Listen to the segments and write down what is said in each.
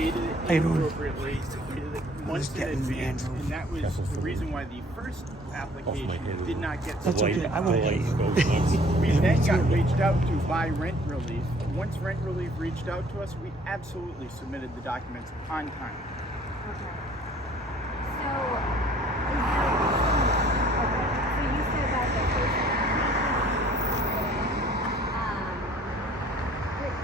dated it inappropriately months in advance, and that was the reason why the first application did not get submitted. I will let you. We then got reached out to by Rent Relief. Once Rent Relief reached out to us, we absolutely submitted the documents on time. Okay. So you said that the first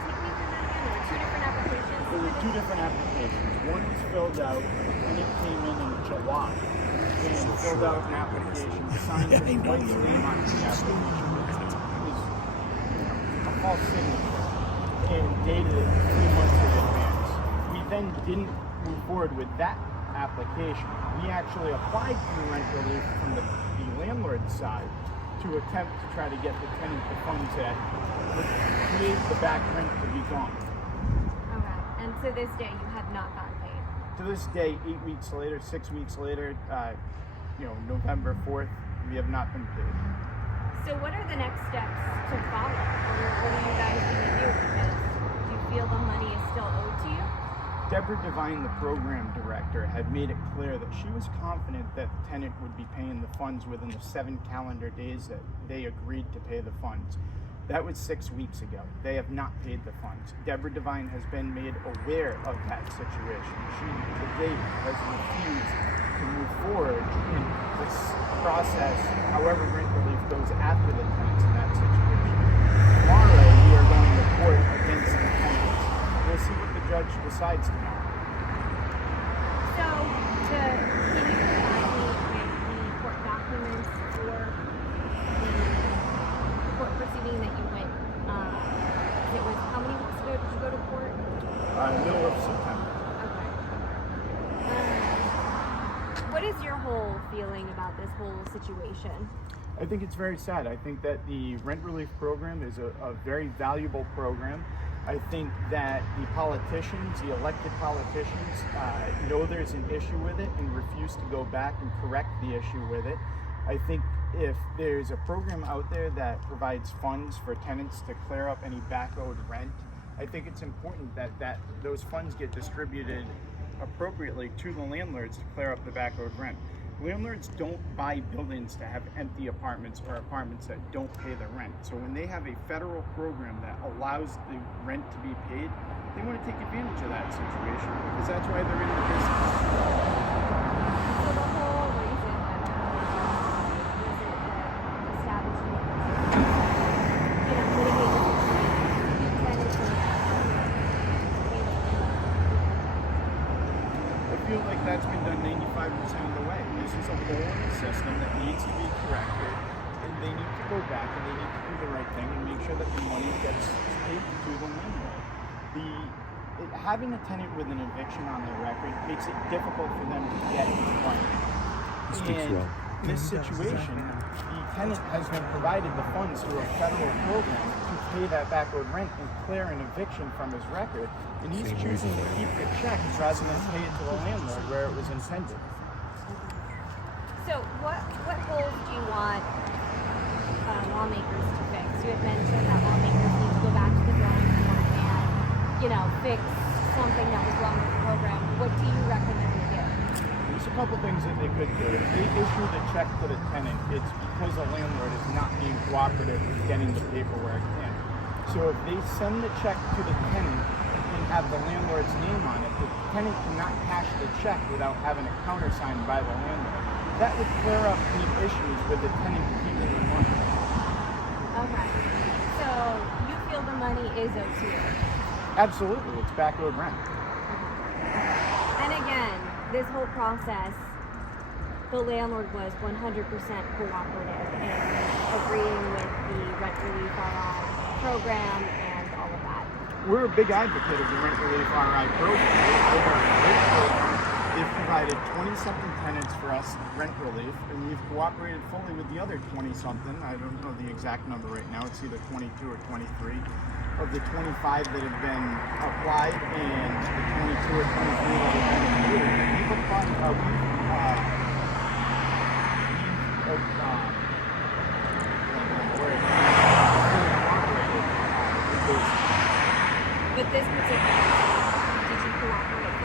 take me through that again. There were two different applications. There were two different applications. One was filled out, and it came in July. And filled out an application, signed his wife's name on the application. It was a false signature, and dated it 3 months in advance. We then didn't move forward with that application. We actually applied for rent relief from the landlord's side to attempt to try to get the tenant the funds that would create the back rent to be gone. Okay. And to this day, you have not gotten paid. To this day, 8 weeks later, 6 weeks later, November 4th, we have not been paid. So what are the next steps to follow? What are you guys going to do? Because do you feel the money is still owed to you? Deborah Devine, the program director, had made it clear that she was confident that the tenant would be paying the funds within the 7 calendar days that they agreed to pay the funds. That was 6 weeks ago. They have not paid the funds. Deborah Devine has been made aware of that situation. She, to date, has refused to move forward in this process, however rent relief goes after the tenants in that situation. Tomorrow, we are going to court against the tenants. We'll see what the judge decides tomorrow. So, can you provide me with the court documents for the court proceeding that you went? It was how many weeks ago did you go to court? Middle of September. Okay. What is your whole feeling about this whole situation? I think it's very sad. I think that the rent relief program is a very valuable program. I think that the politicians, the elected politicians, know there's an issue with it and refuse to go back and correct the issue with it. I think if there's a program out there that provides funds for tenants to clear up any back-owed rent, I think it's important that those funds get distributed appropriately to the landlords to clear up the back-owed rent. Landlords don't buy buildings to have empty apartments or apartments that don't pay the rent. So when they have a federal program that allows the rent to be paid, they want to take advantage of that situation because that's why they're in the business. So the whole reason that was it establishing, mitigating tenants I feel like that's been done 95% of the way. This is a hole in the system that needs to be corrected, and they need to go back and they need to do the right thing and make sure that the money gets paid to the landlord. Having a tenant with an eviction on their record makes it difficult for them to get money. And in this situation, the tenant has been provided the funds through a federal program to pay that back-owed rent and clear an eviction from his record, and he's choosing to keep the check rather than pay it to the landlord where it was intended. So what holes do you want lawmakers to fix? You had mentioned that lawmakers need to go back to the drawing board and, fix something that was wrong with the program. What do you recommend they do? There's a couple things that they could do. If they issue the check to the tenant, it's because the landlord is not being cooperative with getting the paperwork in. So if they send the check to the tenant and have the landlord's name on it, the tenant cannot cash the check without having it countersigned by the landlord. That would clear up any issues with the tenant keeping the money. Okay. So you feel the money is owed to you? Absolutely, it's back-owed rent. And again, this whole process, the landlord was 100% cooperative in agreeing with the Rent Relief RI program and all of that. We're a big advocate of the Rent Relief RI program. They're a great program. They've provided 20-something tenants for us rent relief, and we've cooperated fully with the other 20-something. I don't know the exact number right now. It's either 22 or 23 of the 25 that have been applied, and the 22 or 23 that have been approved. We've applied. With this particular, did you cooperate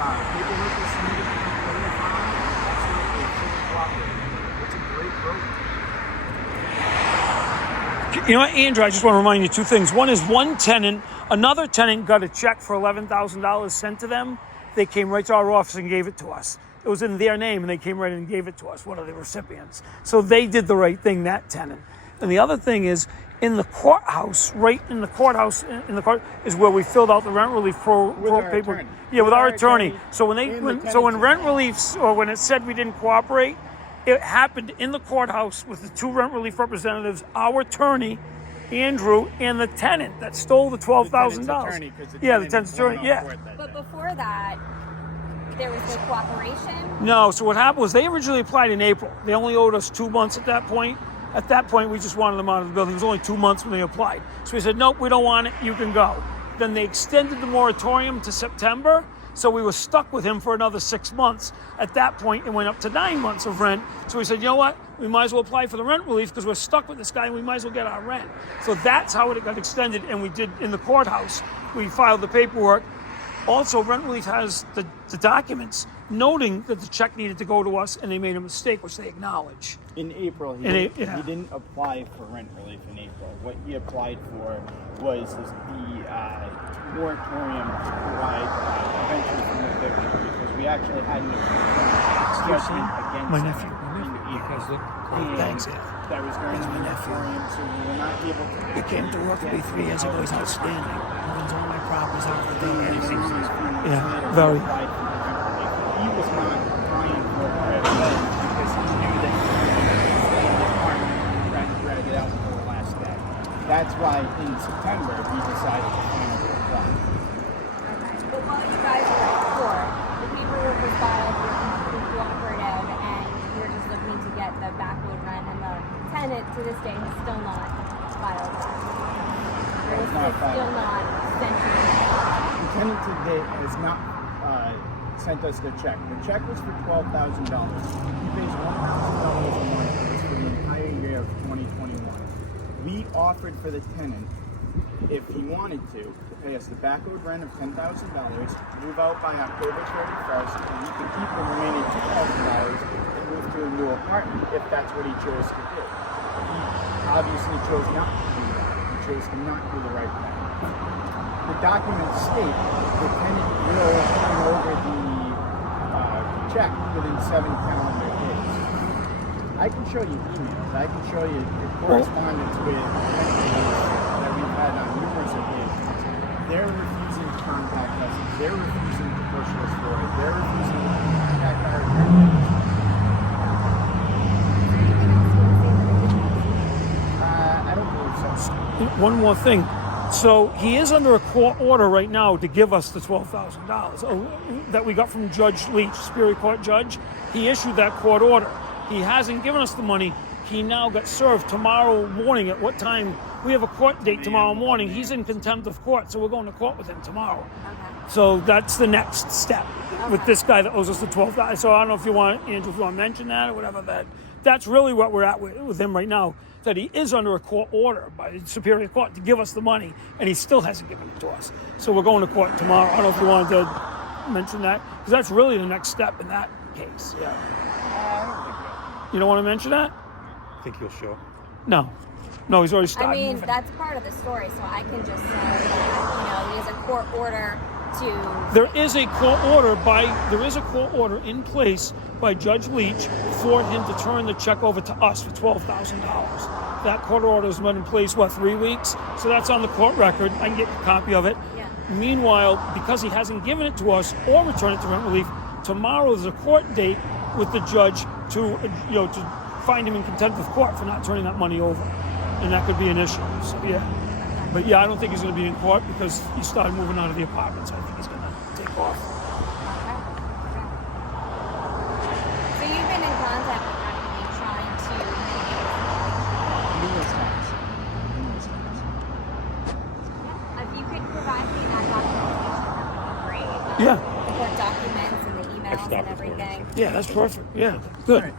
paperwork was submitted to the relief file. Absolutely, fully cooperated. It's a great program. You know what, Andrew, I just want to remind you two things. One is another tenant got a check for $11,000 sent to them. They came right to our office and gave it to us. It was in their name, and they came right in and gave it to us, one of the recipients. So they did the right thing, that tenant. And the other thing is, in the courthouse, right in the courthouse, is where we filled out the rent relief paper. Attorney. Yeah, with our attorney. attorney. So when rent relief, or when it said we didn't cooperate, it happened in the courthouse with the two rent relief representatives, our attorney, Andrew, and the tenant that stole the $12,000. Yeah, the tenant's attorney. Yeah. But before that, there was no cooperation. No. So what happened was they originally applied in April. They only owed us 2 months at that point. At that point, we just wanted them out of the building. It was only 2 months when they applied. So we said, nope, we don't want it. You can go. Then they extended the moratorium to September. So we were stuck with him for another 6 months. At that point, it went up to 9 months of rent. So we said, you know what? We might as well apply for the rent relief because we're stuck with this guy and we might as well get our rent. So that's how it got extended. And we did in the courthouse. We filed the paperwork. Also, rent relief has the documents noting that the check needed to go to us and they made a mistake, which they acknowledge. In April, he didn't apply for rent relief in April. What he applied for was the moratorium to provide eventually from eviction, because we actually had an judgment against My nephew. Thanks. that was during the moratorium, so we were not able to. He came to work with me 3 years ago. He's outstanding. Owns all my properties out for the Yeah, very. He was not applying for credit because he knew that he was in the apartment and drag it out until the last day. That's why in September he decided to finally apply. Okay. But while you guys were at court, the paperwork was filed, you're completely cooperative, and you're just looking to get the backload rent, and the tenant to this day has still not filed that. Or is still not sent you. The tenant today has not sent us the check. The check was for $12,000. He pays $1,000 a month for the entire year of 2021. We offered for the tenant, if he wanted to pay us the backload rent of $10,000, move out by October 31st, and we could keep the remaining $2,000 and move to a new apartment if that's what he chose to do. He obviously chose not to do that. He chose to not do the right thing. The documents state the tenant will turn over the check within 7 calendar days. I can show you emails. I can show you correspondence with that we've had on numerous occasions. They're refusing to contact us. They're refusing to push us forward. They're refusing to contact our attorneys. I don't believe so. One more thing. So he is under a court order right now to give us the $12,000 that we got from Judge Leach, Superior Court Judge. He issued that court order. He hasn't given us the money. He now got served tomorrow morning. At what time? We have a court date tomorrow morning. He's in contempt of court, so we're going to court with him tomorrow. Okay. So that's the next step with this guy that owes us the $12,000. So I don't know if you want, Andrew, if you want to mention that or whatever. That's really what we're at with him right now. That he is under a court order by the Superior Court to give us the money, and he still hasn't given it to us. So we're going to court tomorrow. I don't know if you wanted to mention that, because that's really the next step in that case. Yeah. I don't think so. You don't want to mention that? I think he'll show. No, he's already started. I mean, that's part of the story, so I can just say that, he has a court order to... There is a court order in place by Judge Leach for him to turn the check over to us for $12,000. That court order has been in place, 3 weeks? So that's on the court record. I can get a copy of it. Yeah. Meanwhile, because he hasn't given it to us or returned it to rent relief, tomorrow is a court date with the judge to find him in contempt of court for not turning that money over. And that could be an issue. So, yeah. But yeah, I don't think he's going to be in court because he started moving out of the apartment, so I think he's going to take off. So you've been in contact with Rent trying to Numerous times. If you could provide me that documentation, that would be great. Yeah. The court documents and the emails and everything. Yeah, that's perfect. Yeah, good.